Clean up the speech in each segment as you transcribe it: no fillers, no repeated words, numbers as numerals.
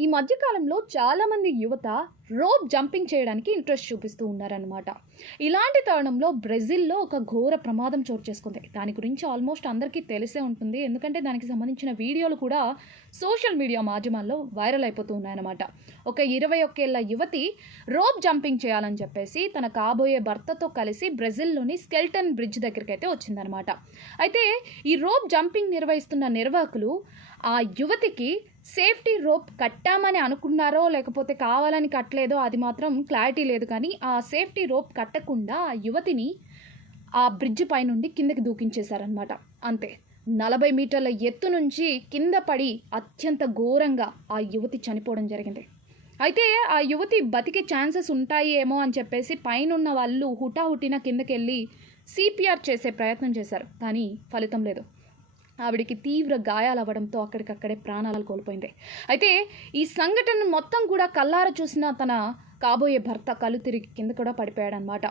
ఈ మధ్య కాలంలో చాలామంది యువత రోప్ జంపింగ్ చేయడానికి ఇంట్రెస్ట్ చూపిస్తూ ఉన్నారనమాట. ఇలాంటి తరుణంలో బ్రెజిల్‌లో ఒక ఘోర ప్రమాదం చోటు చేసుకుంది. దాని గురించి ఆల్మోస్ట్ అందరికీ తెలిసే ఉంటుంది. ఎందుకంటే దానికి సంబంధించిన వీడియోలు కూడా సోషల్ మీడియా మాధ్యమాల్లో వైరల్ అయిపోతూ ఉన్నాయన్నమాట. ఒక 21 ఏళ్ల యువతి రోప్ జంపింగ్ చేయాలని చెప్పేసి తన కాబోయే భర్తతో కలిసి బ్రెజిల్‌లోని స్కెల్టన్ బ్రిడ్జ్ దగ్గరికైతే వచ్చిందనమాట. అయితే ఈ రోప్ జంపింగ్ నిర్వహిస్తున్న నిర్వాహకులు ఆ యువతికి సేఫ్టీ రోప్ కట్టామని అనుకున్నారో లేకపోతే కావాలని కట్టలేదో అది మాత్రం క్లారిటీ లేదు. కానీ ఆ సేఫ్టీ రోప్ కట్టకుండా ఆ యువతిని ఆ బ్రిడ్జ్ పై నుండి కిందకి దూకించేశారనమాట. అంతే 40 మీటర్ల ఎత్తు నుంచి కింద పడి అత్యంత ఘోరంగా ఆ యువతి చనిపోవడం జరిగింది. అయితే ఆ యువతి బతికే ఛాన్సెస్ ఉంటాయి ఏమో అని చెప్పేసి పైనున్న వాళ్ళు హుటాహుటిన కిందకెళ్ళి సిపిఆర్ చేసే ప్రయత్నం చేశారు. కానీ ఫలితం లేదు. ఆవిడికి తీవ్ర గాయాలవ్వడంతో అక్కడికక్కడే ప్రాణాలు కోల్పోయింది. అయితే ఈ సంఘటన మొత్తం కూడా కళ్ళారా చూసిన తన కాబోయే భర్త కళ్ళు తిరిగి కింద కూడా పడిపోయాడనమాట.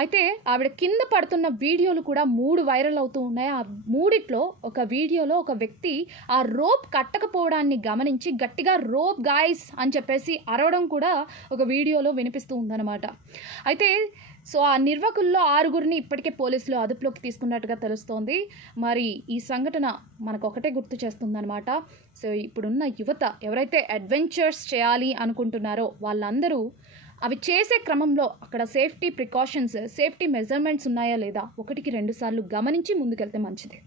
అయితే ఆవిడ కింద పడుతున్న వీడియోలు కూడా 3 వైరల్ అవుతూ ఉన్నాయి. ఆ మూడిట్లో ఒక వీడియోలో ఒక వ్యక్తి ఆ రోప్ కట్టకపోవడాన్ని గమనించి గట్టిగా రోప్ గాయ్స్ అని చెప్పేసి అరవడం కూడా ఒక వీడియోలో వినిపిస్తూ ఉందన్నమాట. అయితే ఆ నిర్వాహకుల్లో 6గురిని ఇప్పటికే పోలీసులు అదుపులోకి తీసుకున్నట్టుగా తెలుస్తోంది. మరి ఈ సంఘటన మనకు ఒకటే గుర్తు చేస్తుందన్నమాట. ఇప్పుడున్న యువత ఎవరైతే అడ్వెంచర్స్ చేయాలి అనుకుంటున్నారో వాళ్ళందరూ అవి చేసే క్రమంలో అక్కడ సేఫ్టీ ప్రికాషన్స్, సేఫ్టీ మెజర్మెంట్స్ ఉన్నాయా లేదా 1కి 2 సార్లు గమనించి ముందుకెళ్తే మంచిది.